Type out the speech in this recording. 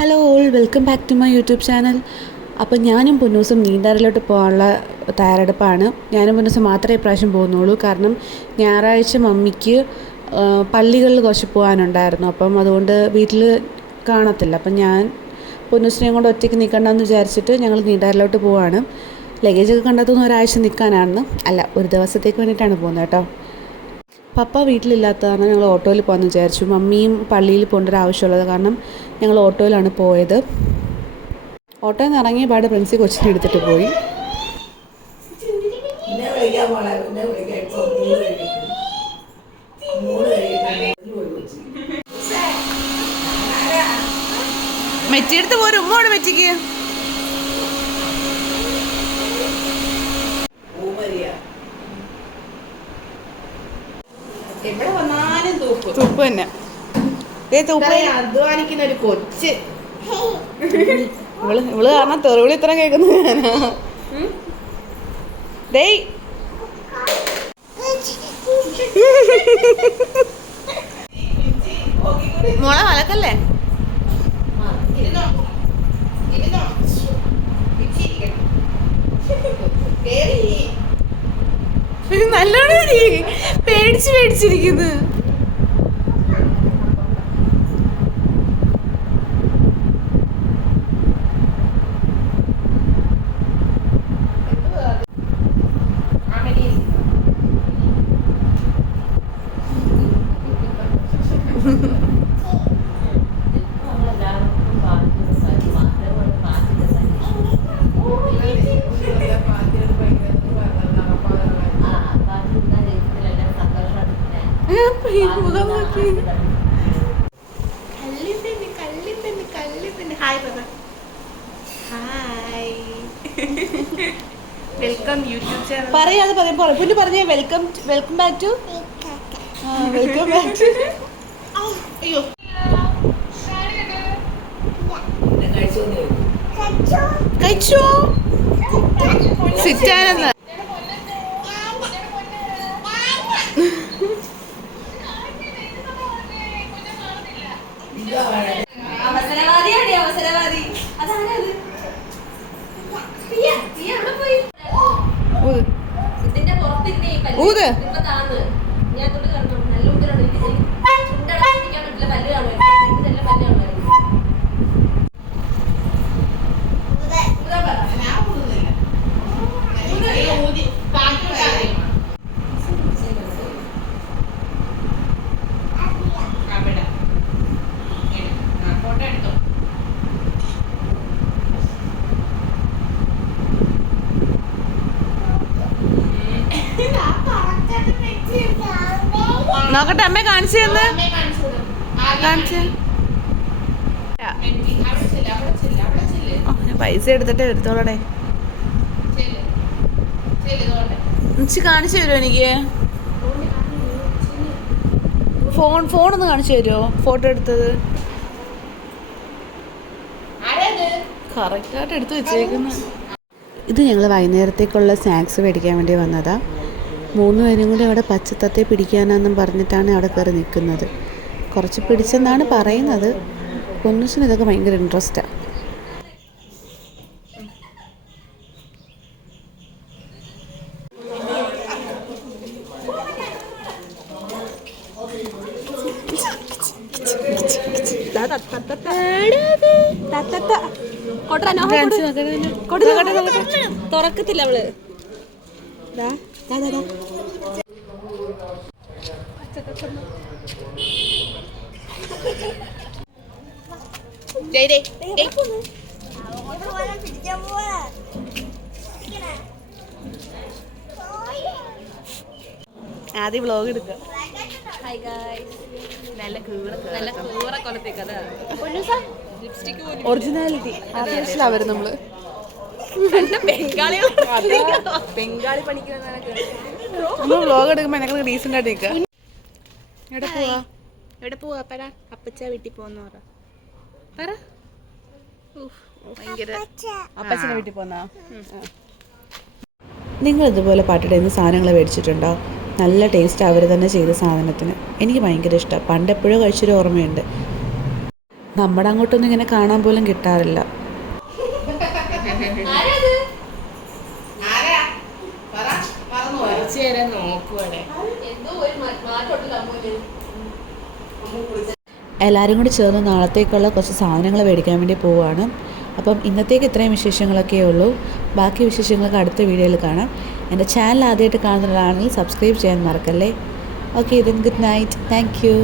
Hello all, welcome back to my YouTube channel. അപ്പോൾ ഞാനും പൊന്നൂസും നീണ്ടാറിലോട്ട് പോകാനുള്ള തയ്യാറെടുപ്പാണ്. ഞാനും പൊന്നൂസും മാത്രമേ ഇപ്രാവശ്യം പോകുന്നുള്ളൂ. കാരണം ഞായറാഴ്ച മമ്മിക്ക് പള്ളികളിൽ കുറച്ച് പോകാനുണ്ടായിരുന്നു. അപ്പം അതുകൊണ്ട് വീട്ടിൽ കാണത്തില്ല. അപ്പം ഞാൻ പൊന്നൂസിനെയും കൊണ്ട് ഒറ്റയ്ക്ക് നിൽക്കണ്ടെന്ന് വിചാരിച്ചിട്ട് ഞങ്ങൾ നീണ്ടാറിലോട്ട് പോവാണ്. ലഗേജൊക്കെ കണ്ടെത്തുന്ന ഒരാഴ്ച നിൽക്കാനാണ്, അല്ല ഒരു ദിവസത്തേക്ക് വേണ്ടിയിട്ടാണ് പോകുന്നത് കേട്ടോ. പപ്പ വീട്ടിലില്ലാത്തതാണ് ഞങ്ങൾ ഓട്ടോയിൽ പോകാമെന്ന് വിചാരിച്ചു. മമ്മിയും പള്ളിയിൽ പോകേണ്ട ഒരു ആവശ്യമുള്ളത് കാരണം ഞങ്ങൾ ഓട്ടോയിലാണ് പോയത്. ഓട്ടോയിൽ നിന്ന് ഇറങ്ങിയ പാട് പ്രിൻസി കൊച്ചിനെ എടുത്തിട്ട് പോയി. മെച്ചിയെടുത്ത് പോരും ഉമ്മോട് മെച്ചിക്ക്. എവിടെ വന്നാലും തൂപ്പ് തന്നെ. അധ്വാനിക്കുന്ന ഒരു കൊച്ച്. ഇവള് കാരണം തെറിവിളി ഇത്ര കേൾക്കുന്നത് ഞാനാ. ഡേയ് മോളെ വലക്കല്ലേ. നല്ലോണം പേടിച്ചിരിക്കുന്നു. Welcome YouTube channel. പറയാതെ പറയുമ്പോൾ പിന്നെ പറഞ്ഞേ welcome back to welcome back to. അയ്യോ കഴിച്ചോ സിറ്റാനെന്ന്. ഊത് നോക്കട്ടെ. അമ്മയെ കാണിച്ചു തന്ന് കാണിച്ച്. ഞാൻ പൈസ എടുത്തിട്ട് എടുത്തോളടെ. കാണിച്ചു തരുമോ എനിക്ക്? ഫോണൊന്ന് കാണിച്ചു തരുമോ? ഫോട്ടോ എടുത്തത് കറക്റ്റായിട്ട് എടുത്ത് വെച്ചേക്കുന്നു. ഇത് ഞങ്ങൾ വൈകുന്നേരത്തേക്കുള്ള സ്നാക്സ് മേടിക്കാൻ വേണ്ടി വന്നതാണ്. 3 പേരും കൂടി അവിടെ പച്ചത്തത്തെ പിടിക്കാനെന്നും പറഞ്ഞിട്ടാണ് അവിടെ കയറി നിൽക്കുന്നത്. കുറച്ച് പിടിച്ചെന്നാണ് പറയുന്നത്. പൊന്നൂസിന് ഇതൊക്കെ ഭയങ്കര ഇൻട്രസ്റ്റാണ്. തുറക്കത്തില്ല അവള്. ആദ്യം വ്ലോഗ് എടുക്കുക. ഒറിജിനാലിറ്റി ആർട്ടിസ്റ്റിലാവരും നമ്മള്. ബംഗാളി പഠിക്കുന്ന നമ്മൾ വ്ലോഗ് എടുക്കുമ്പോൾ ഞങ്ങൾ ഡീസൻ്റ് ആയിട്ട് നിൽക്കുക. എവിടെ പോവാ? പറ. അപ്പച്ച വീട്ടിൽ പോന്ന് പറ. അപ്പച്ചനെ വീട്ടിൽ പോന്നാ. നിങ്ങൾ ഇതുപോലെ പാട്ടിയുടെ സാധനങ്ങൾ മേടിച്ചിട്ടുണ്ടോ? നല്ല ടേസ്റ്റ് അവർ തന്നെ ചെയ്ത സാധനത്തിന്. എനിക്ക് ഭയങ്കര ഇഷ്ടമാണ്. പണ്ടെപ്പോഴും കഴിച്ചൊരു ഓർമ്മയുണ്ട്. നമ്മുടെ അങ്ങോട്ടൊന്നും ഇങ്ങനെ കാണാൻ പോലും കിട്ടാറില്ല. എല്ലാവരും കൂടി ചേർന്ന് നാളത്തേക്കുള്ള കുറച്ച് സാധനങ്ങൾ മേടിക്കാൻ വേണ്ടി പോവുകയാണ്. അപ്പം ഇന്നത്തേക്ക് ഇത്രയും വിശേഷങ്ങളൊക്കെ ഉള്ളൂ. ബാക്കി വിശേഷങ്ങളൊക്കെ അടുത്ത വീഡിയോയിൽ കാണാം. എൻ്റെ ചാനൽ ആദ്യമായിട്ട് കാണുന്നവരാണെങ്കിൽ സബ്സ്ക്രൈബ് ചെയ്യാൻ മറക്കല്ലേ. Okay, then good night. Thank you.